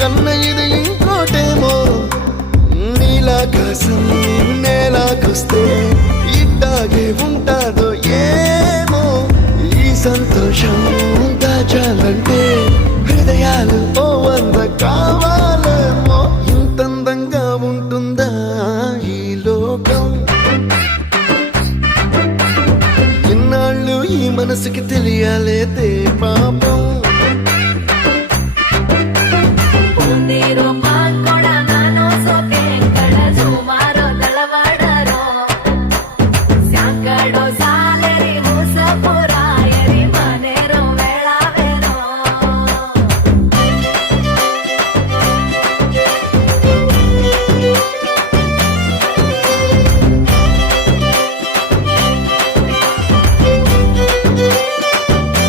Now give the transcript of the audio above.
కన్న ఇది ఇంకోటేమో నీలాకాశం నేలాకొస్తే ఇట్టాగే ఉంటాదో ఏమో ఈ సంతోషం దాచాలంటే హృదయాలు ఓ వంద కావాలేమో ఇంతందంగా ఉంటుందా ఈ లోకం ఇన్నాళ్ళు ఈ మనసుకి తెలియాలేదే పాపం